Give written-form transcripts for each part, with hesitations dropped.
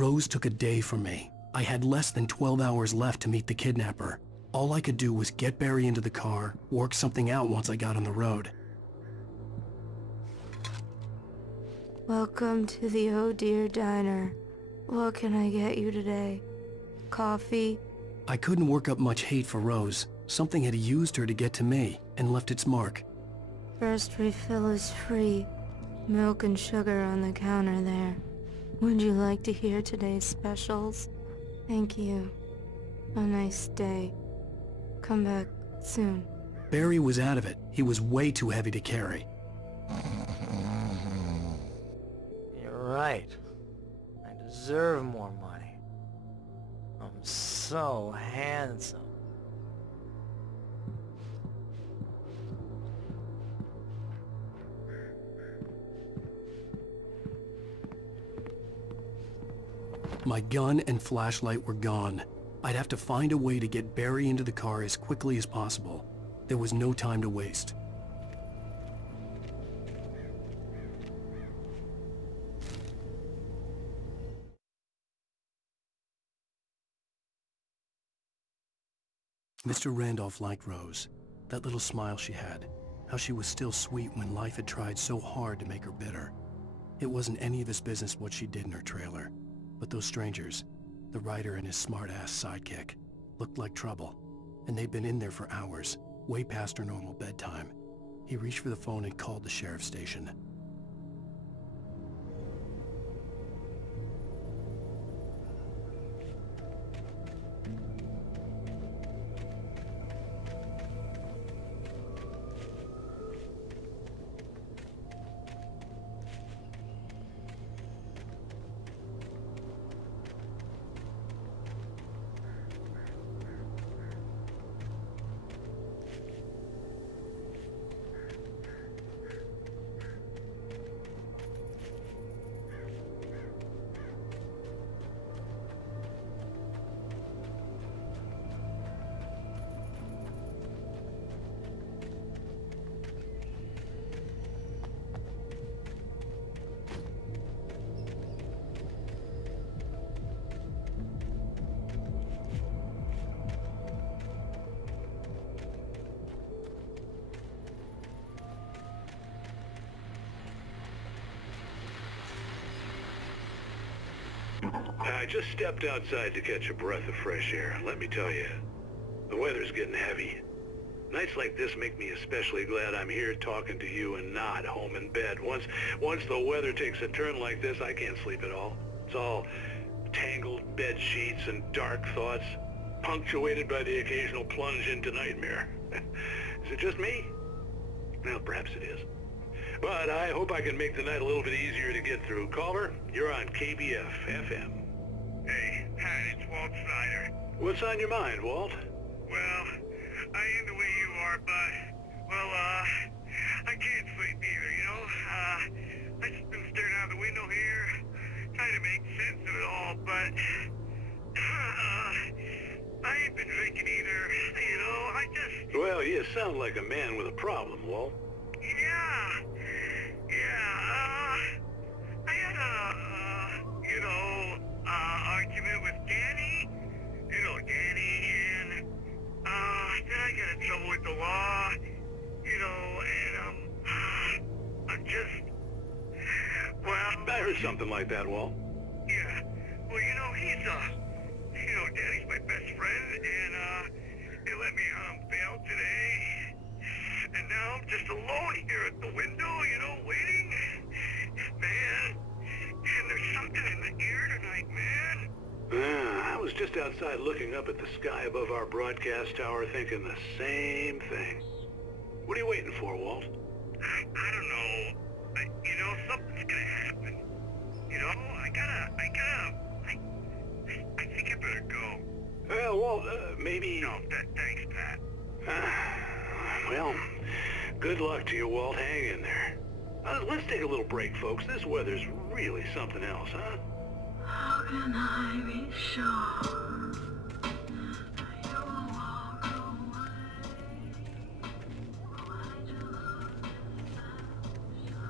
Rose took a day from me. I had less than 12 hours left to meet the kidnapper. All I could do was get Barry into the car, work something out once I got on the road. Welcome to the Oh Dear Diner. What can I get you today? Coffee? I couldn't work up much hate for Rose. Something had used her to get to me, and left its mark. First refill is free. Milk and sugar on the counter there. Would you like to hear today's specials? Thank you. A nice day. Come back soon. Barry was out of it. He was way too heavy to carry. You're right. I deserve more money. I'm so handsome. My gun and flashlight were gone. I'd have to find a way to get Barry into the car as quickly as possible. There was no time to waste. Mr. Randolph liked Rose. That little smile she had. How she was still sweet when life had tried so hard to make her bitter. It wasn't any of his business what she did in her trailer. But those strangers, the writer and his smart-ass sidekick, looked like trouble. And they'd been in there for hours, way past her normal bedtime. He reached for the phone and called the sheriff's station. I just stepped outside to catch a breath of fresh air. Let me tell you, the weather's getting heavy. Nights like this make me especially glad I'm here talking to you and not home in bed. Once the weather takes a turn like this, I can't sleep at all. It's all tangled bed sheets and dark thoughts, punctuated by the occasional plunge into nightmare. Is it just me? Well, perhaps it is. But I hope I can make the night a little bit easier to get through. Caller, you're on KBF FM. Hey, Pat, it's Walt Snyder. What's on your mind, Walt? Well, I ain't the way you are, but, well, I can't sleep either, you know? I just been staring out the window here, trying to make sense of it all, but, I ain't been drinking either, you know? I just... Well, you sound like a man with a problem, Walt. Yeah, I had a, argument with Danny, and, then I got in trouble with the law, and, I'm just, well... I heard something like that, Walt. Yeah, well, Danny's my best friend, and, he let me out on bail today, and now I'm just alone here at the window, waiting. Man, and there's something in the air tonight, man. I was just outside looking up at the sky above our broadcast tower thinking the same thing. What are you waiting for, Walt? I don't know. Something's gonna happen. I think I better go. Well, Walt, maybe... No, thanks, Pat. Well, good luck to you, Walt. Hang in there. Let's take a little break, folks. This weather's really something else, huh? How can I be sure that you will walk away? Why do you love me so?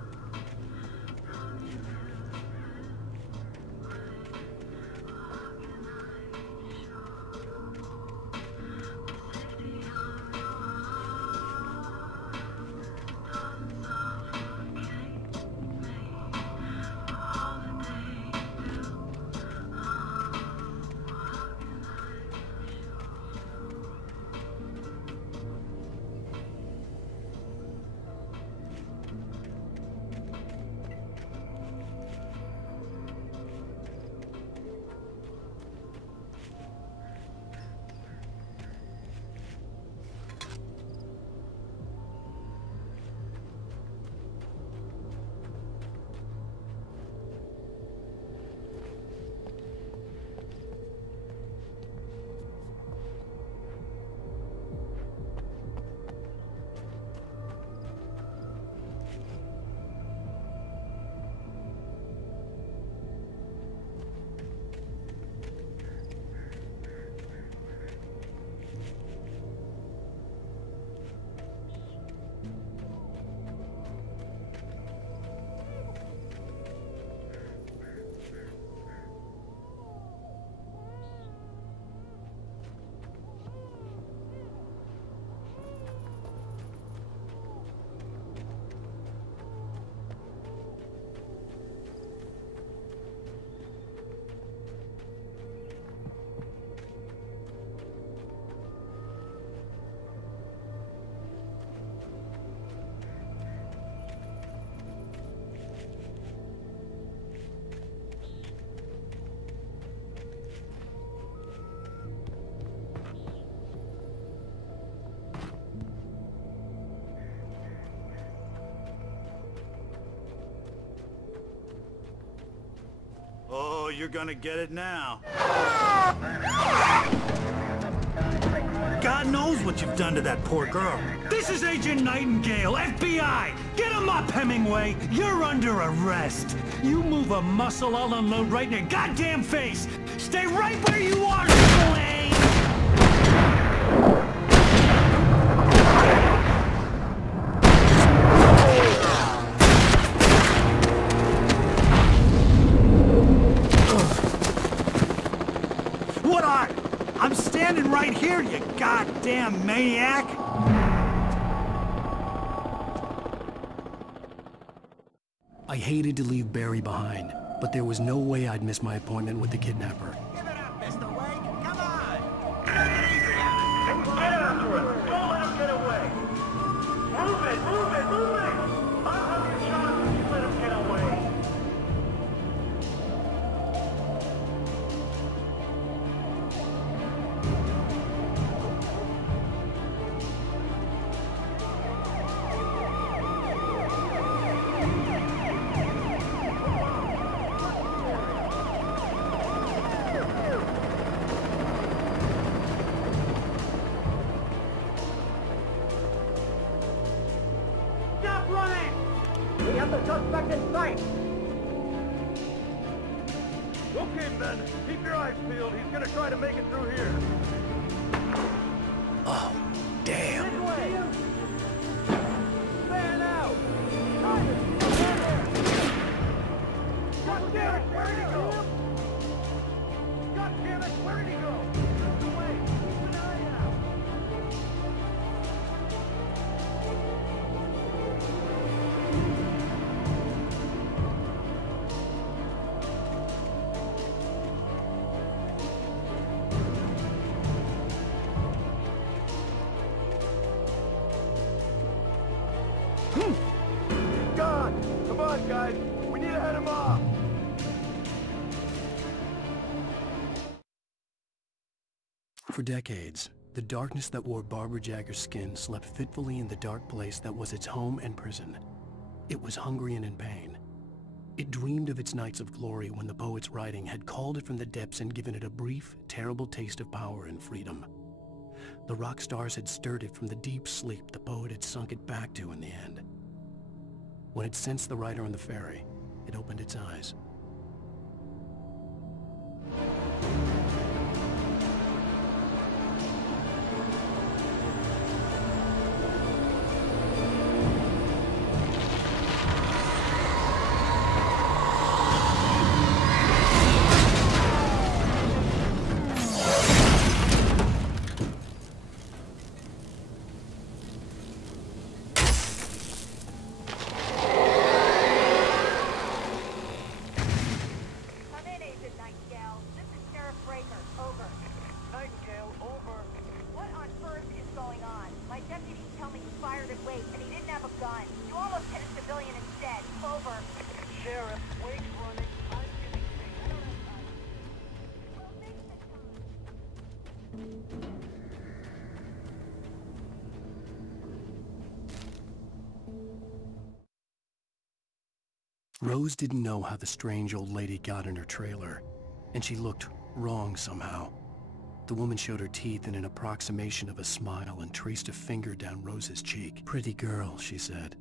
you're gonna get it now. God knows what you've done to that poor girl. This is Agent Nightingale, FBI! Get him up, Hemingway! You're under arrest! You move a muscle, I'll unload right in your goddamn face! Stay right where you are, Slane! What are? I'm standing right here, you goddamn maniac! I hated to leave Barry behind, but there was no way I'd miss my appointment with the kidnapper. Give it up, Mr. Wake! Come on! Get after him! Don't let him get away! Move it! Move it! Move it! I'll have your shot if you let him get away! Stop running! We have the suspect in sight! Okay, men. Keep your eyes peeled. He's gonna try to make it through here. Oh, damn. This way! Fan out! God damn it! Where'd he go? God damn it! Where'd he go? This way! Keep an eye out! He's gone! Come on, guys! We need to head him off! For decades, the darkness that wore Barbara Jagger's skin slept fitfully in the dark place that was its home and prison. It was hungry and in pain. It dreamed of its nights of glory when the poet's writing had called it from the depths and given it a brief, terrible taste of power and freedom. The rock stars had stirred it from the deep sleep the poet had sunk it back to in the end. When it sensed the writer on the ferry, it opened its eyes. Rose didn't know how the strange old lady got in her trailer, and she looked wrong somehow. The woman showed her teeth in an approximation of a smile and traced a finger down Rose's cheek. "Pretty girl," she said.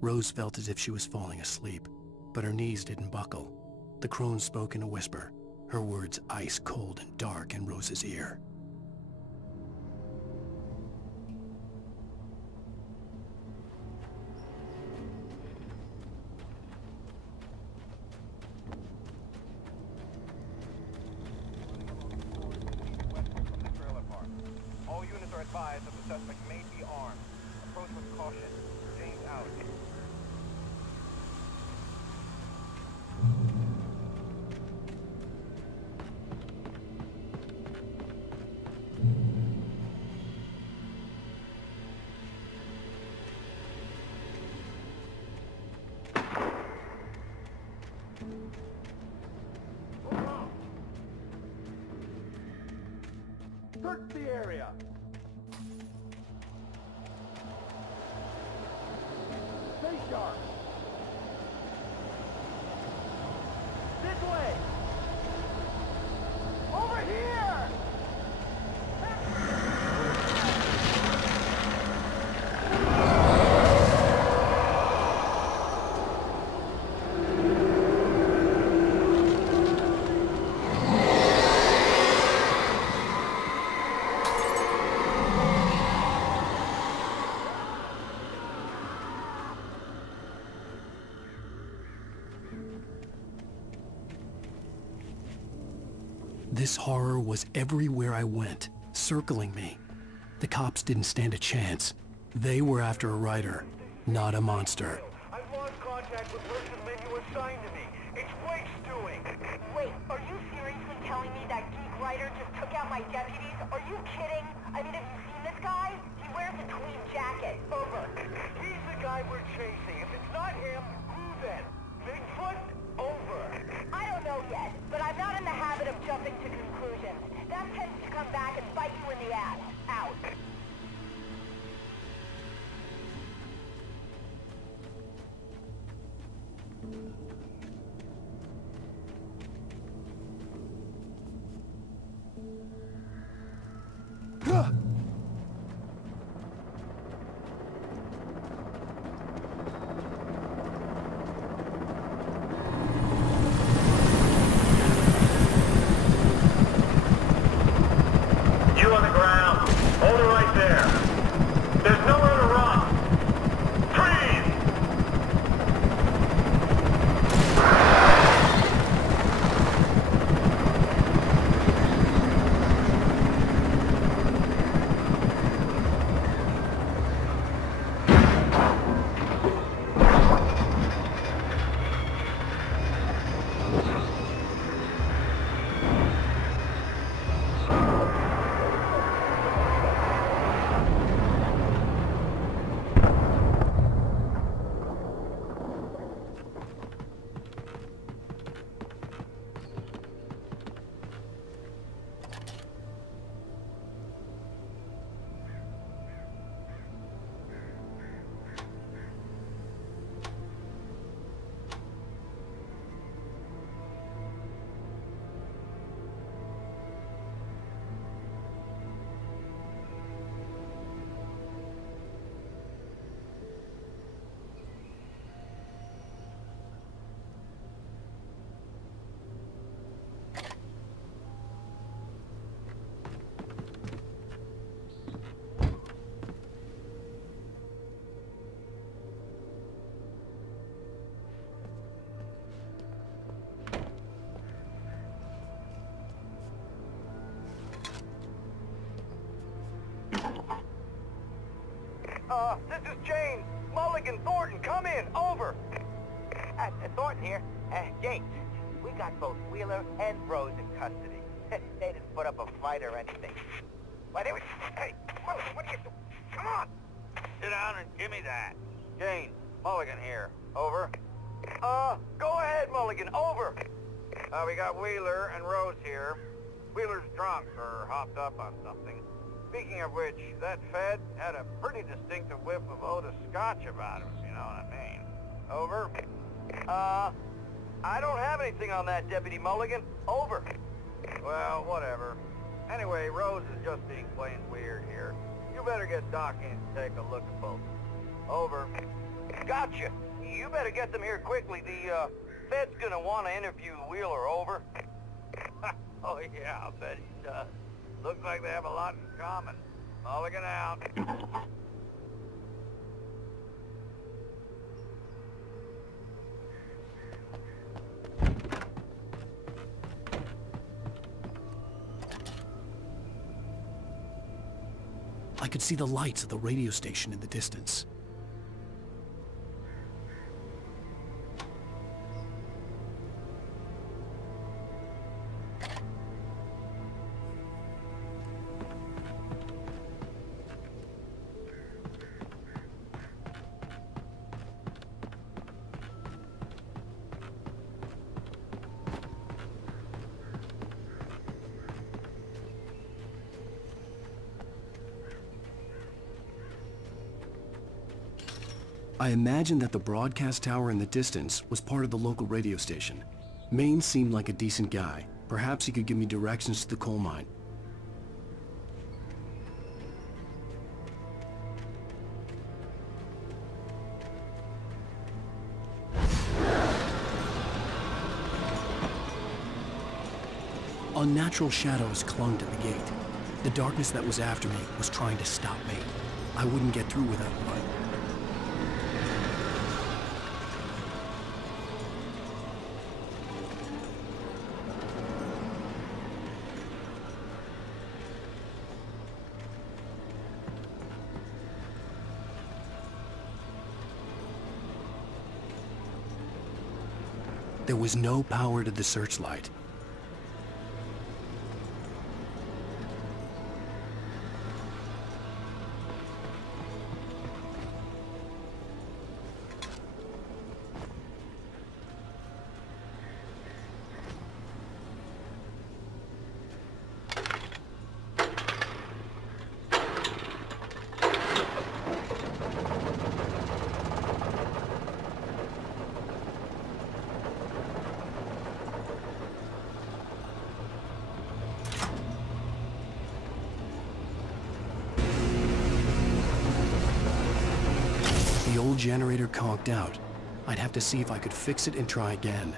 Rose felt as if she was falling asleep, but her knees didn't buckle. The crone spoke in a whisper, her words ice cold and dark in Rose's ear. All units are advised that the suspect may be armed. Approach with caution. James out. Search the area! Stay sharp! This way! This horror was everywhere I went, circling me. The cops didn't stand a chance. They were after a writer, not a monster. I've lost contact with person men you assigned to me. It's Wake's doing. Wait, are you seriously telling me that geek writer just took out my deputies? Are you kidding? I mean, have you seen this guy? He wears a tweed jacket. Over. He's the guy we're chasing. If it's not him, who then? Bigfoot? Over. I don't know yet, but I'm not in the habit of jumping to conclusions. That tends to come back and bite you in the ass. Out. You on the ground. Hold it right there. There's nowhere to run. Freeze! This is James. Mulligan, Thornton, come in. Over. Thornton here. James, we got both Wheeler and Rose in custody. They didn't put up a fight or anything. Why, they were... Hey, Mulligan, what are you doing? Come on! Sit down and give me that. Jane, Mulligan here. Over. Go ahead, Mulligan. Over. We got Wheeler and Rose here. Wheeler's drunk or hopped up on something. Speaking of which, that Fed had a pretty distinctive whiff of Otis Scotch about him, if you know what I mean. Over. I don't have anything on that, Deputy Mulligan. Over. Well, whatever. Anyway, Rose is just being plain weird here. You better get Doc in to take a look at both. Over. Gotcha. You better get them here quickly. The, Fed's gonna want to interview Wheeler. Over. Oh, yeah, I'll bet he does. Looks like they have a lot in common. Mulligan out. I could see the lights of the radio station in the distance. I imagined that the broadcast tower in the distance was part of the local radio station. Maine seemed like a decent guy, Perhaps he could give me directions to the coal mine. Unnatural shadows clung to the gate. The darkness that was after me was trying to stop me. I wouldn't get through without a light. There was no power to the searchlight. The old generator conked out. I'd have to see if I could fix it and try again.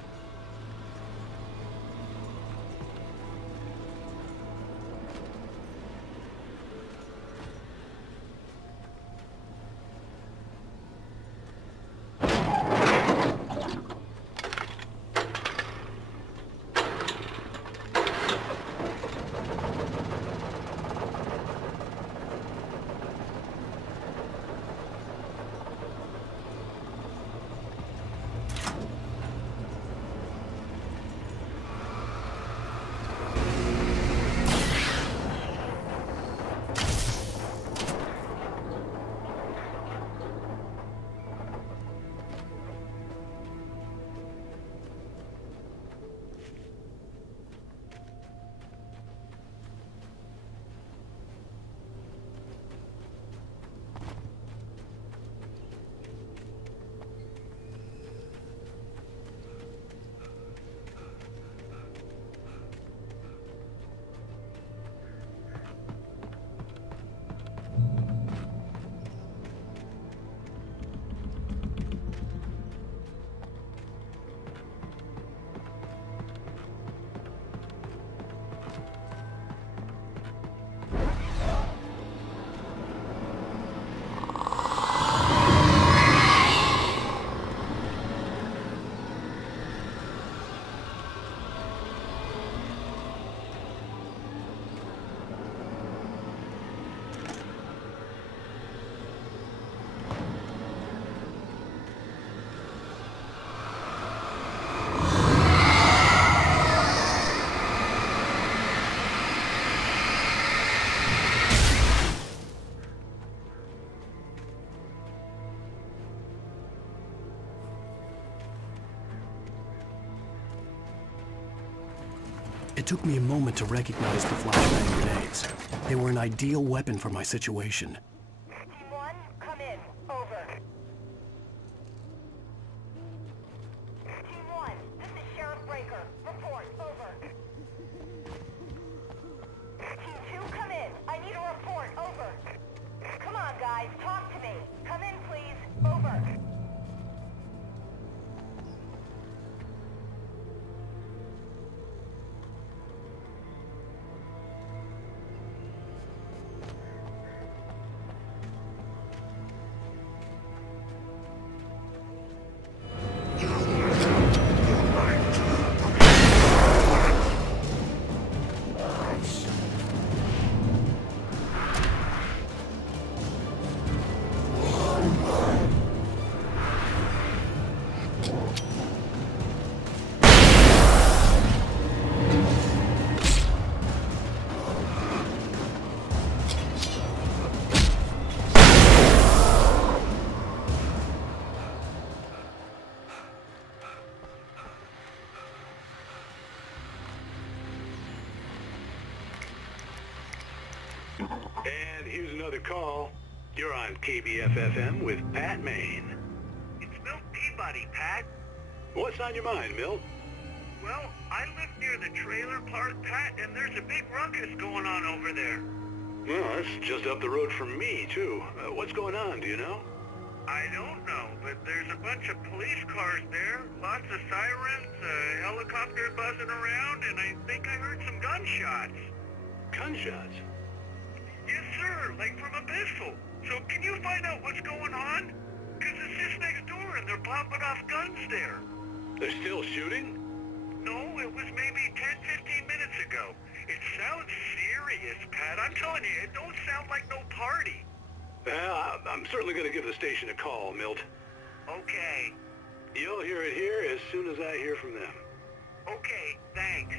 It took me a moment to recognize the flashbang grenades. They were an ideal weapon for my situation. Team 1, come in. Over. Team 1, this is Sheriff Breaker. Report. Over. Team 2, come in. I need a report. Over. Come on, guys. Talk to me. Come in, please. Over. And here's another call. You're on KBF-FM with Pat Maine. It's Milt Peabody, Pat. What's on your mind, Milt? Well, I live near the trailer park, Pat, and there's a big ruckus going on over there. Well, that's just up the road from me, too. What's going on, do you know? I don't know, but there's a bunch of police cars there, lots of sirens, a helicopter buzzing around, and I think I heard some gunshots. Gunshots? Yes, sir, like from a pistol. So can you find out what's going on? Because it's just next door and they're popping off guns there. They're still shooting? No, it was maybe 10-15 minutes ago. It sounds serious, Pat. I'm telling you, it don't sound like no party. I'm certainly going to give the station a call, Milt. Okay. You'll hear it here as soon as I hear from them. Okay, thanks.